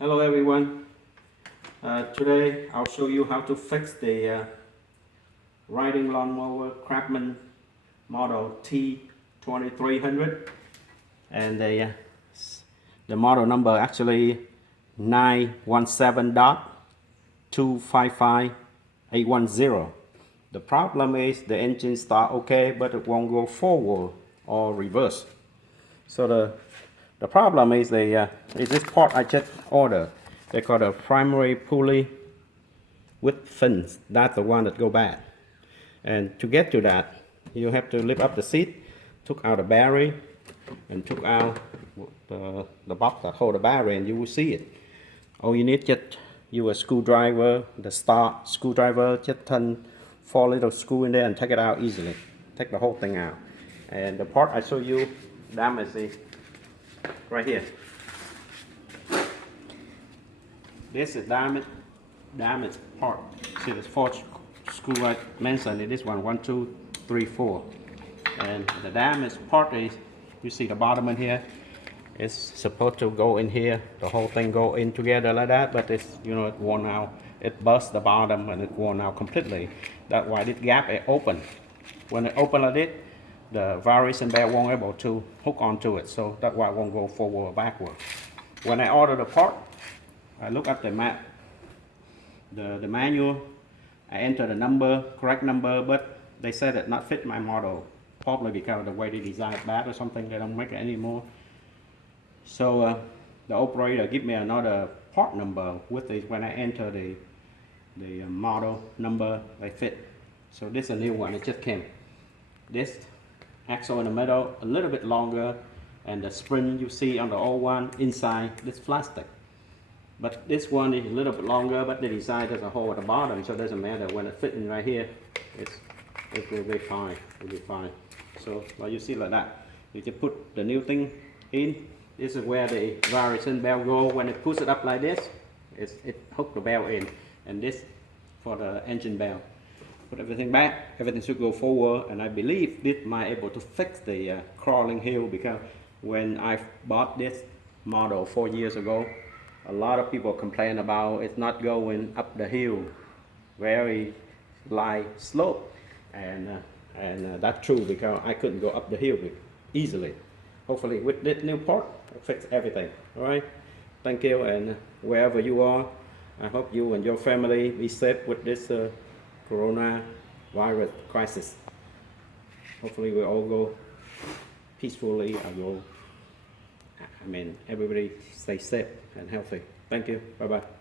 Hello everyone. Today I'll show you how to fix the riding lawnmower Craftsman model T2300, and the model number actually 917.255810. The problem is the engine start okay, but it won't go forward or reverse. So the problem is this part I just ordered. They call the primary pulley with fins. That's the one that go bad. And to get to that, you have to lift up the seat, took out the battery, and took out the box that hold the battery, and you will see it. All you need just a screwdriver, the start screwdriver, just turn 4 little screw in there and take it out easily. Take the whole thing out. And the part I show you damage is right here. This is damaged part. See, there's 4 screws I mentioned in this one. 1, 2, 3, 4. And the damaged part is, you see the bottom in here. It's supposed to go in here. The whole thing go in together like that, but it's, it worn out. It burst the bottom and it worn out completely. That's why this gap is open. When it open like this, the variation belt won't able to hook onto it, so that's why it won't go forward or backward. When I order the part, I look at the map, the manual. I enter the number, correct number, but they said it not fit my model, probably because of the way they designed bad or something. They don't make it anymore. So the operator give me another part number with it. When I enter the model number, they fit. So this is a new one. It just came. This axle in the middle a little bit longer, and the spring you see on the old one inside this plastic. But this one is a little bit longer, but the design has a hole at the bottom, so it doesn't matter. When it fits in right here, it will be fine. It will be fine. So like you see like that, you just put the new thing in. This is where the variation belt go. When it push it up like this, it hook the belt in, and this for the engine belt. Put everything back, everything should go forward, and I believe this might able to fix the crawling hill, because when I bought this model 4 years ago, a lot of people complain about it's not going up the hill, very light slope, and that's true, because I couldn't go up the hill easily. Hopefully with this new part, it'll fix everything. All right, thank you, and wherever you are, I hope you and your family be safe with this coronavirus crisis. Hopefully we all go peacefully. Everybody stay safe and healthy. Thank you. Bye bye.